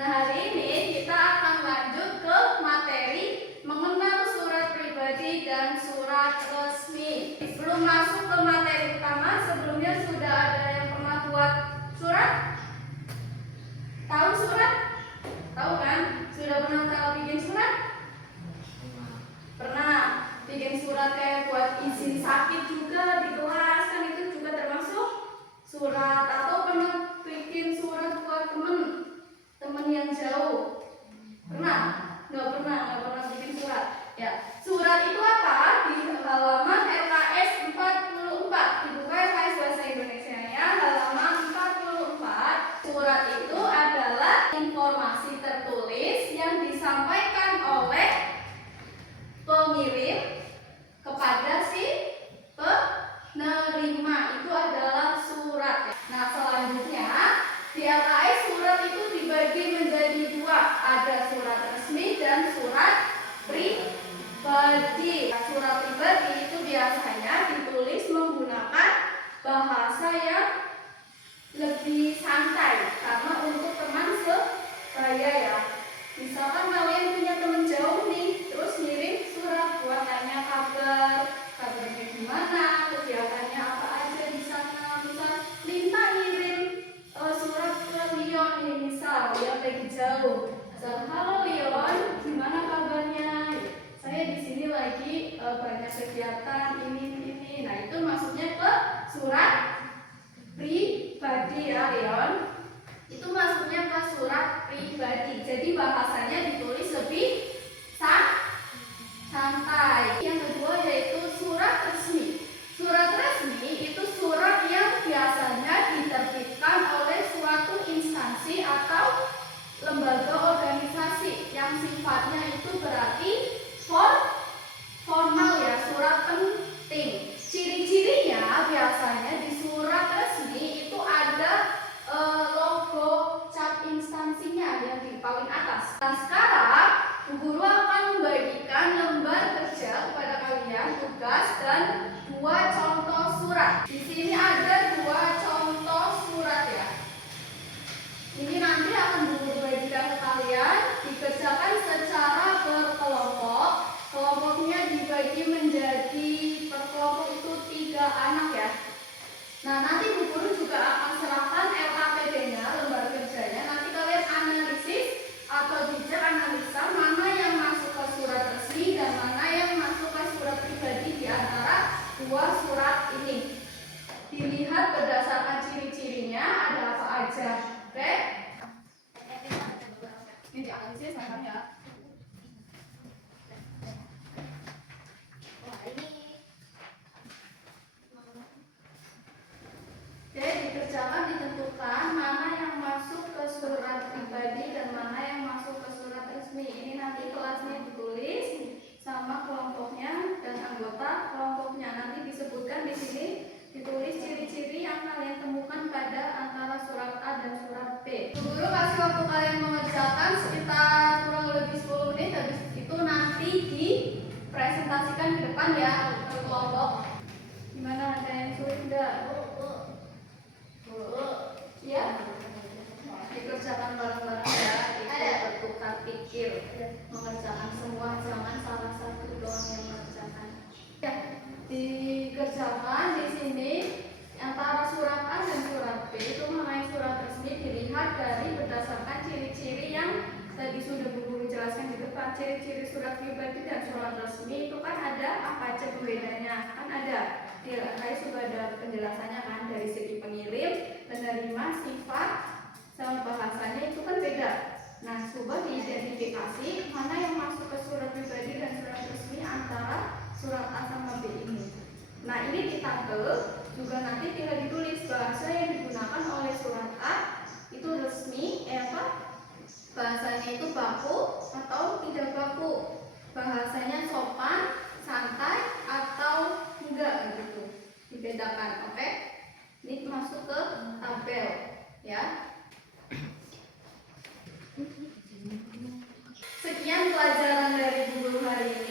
Nah, hari ini kita akan lanjut ke materi mengenal surat pribadi dan surat resmi. Sebelum masuk ke materi utama, sebelumnya sudah ada yang pernah buat surat? Tahu surat? Tahu kan? Sudah pernah tahu bikin surat? Pernah bikin surat kayak buat izin sakit juga di kelas, kan itu juga termasuk surat. Atau pernah bikin surat buat teman yang jauh? Pernah? Nggak pernah bikin surat. Ya, surat itu apa? Di halaman LKS 44, dibuka LKS Bahasa Indonesia ya, halaman 44. Surat itu adalah informasi tertulis yang disampaikan oleh pengirim kepada si penerima, itu adalah surat. Nah, selanjutnya di LKS surat itu dibagi menjadi dua, ada surat resmi dan surat pribadi. Surat pribadi itu biasanya ditulis menggunakan bahasa yang lebih santai, karena untuk teman sebaya ya. Misalkan kalian punya teman jauh nih, terus ngirim surat buat tanya kabarnya gimana, kegiatannya apa aja di sana. Misal Linta ngirim surat ke Leon nih, misal dia lagi jauh. Misal, halo Leon, gimana kabarnya? Saya di sini lagi banyak kegiatan ini. Nah, itu maksudnya ke surat pribadi ya Leon. Itu masuknya ke surat pribadi. Jadi bahasanya ditulis lebih santai. Yang kedua yaitu surat resmi. Surat resmi itu surat yang biasanya diterbitkan oleh suatu instansi atau lembaga organisasi yang sifatnya itu berarti formal ya, surat penting. Ciri-cirinya biasanya di surat resmi itu ada logo cap instansinya yang di paling atas. Nah, sekarang Bu Guru akan membagikan lembar kerja kepada kalian, tugas dan dua contoh surat. Di sini ada dua contoh surat ya. Ini nanti akan Bu Guru bagikan ke kalian, dikerjakan secara berkelompok. Kelompoknya dibagi menjadi per kelompok itu 3 anak ya. Nah, nanti Bu Guru juga akan serahkan LKPD-nya, lembar kerjanya. Nanti kalian analisis atau jejak analisa mana yang masuk ke surat resmi dan mana yang masuk ke surat pribadi di antara dua surat ini. Dilihat berdasarkan ciri-cirinya ada apa aja. Oke? Ini dianalisis namanya. Oke, dikerjakan ditentukan mana yang masuk ke surat pribadi dan mana yang masuk ke surat resmi. Ini nanti kelasnya ditulis sama kelompoknya dan anggota kelompoknya. Nanti disebutkan di sini, ditulis ciri-ciri yang kalian temukan pada antara surat A dan surat B. Guru kasih waktu kalian mengerjakan sekitar kurang lebih 10 menit. Habis itu nanti dipresentasikan di depan ya ke kelompok. Gimana, ada yang sulit enggak? Ya, dikerjakan bareng-bareng ya, itu bertukar pikir, mengerjakan semua, jangan salah satu doang yang mengerjakan. Ya, dikerjakan di sini antara surat A dan surat B itu mengenai surat resmi dilihat dari berdasarkan ciri-ciri yang tadi sudah Bu Guru jelaskan di depan. Ciri-ciri surat pribadi dan surat resmi itu kan ada apa aja pembedanya? Kan ada. Saya sudah ada penjelasannya kan, dari segi pengirim, penerima, sifat, sama bahasanya itu kan beda. Nah, coba diidentifikasi mana yang masuk ke surat pribadi dan surat resmi antara surat A sama B ini. Nah, ini ditabel juga nanti tinggal ditulis bahasa yang digunakan oleh surat A itu resmi, bahasanya itu baku atau tidak baku, bahasanya sopan, santai atau enggak gitu, dibedakan. Oke? Ini masuk ke tabel ya. Sekian pelajaran dari Bu Guru hari ini.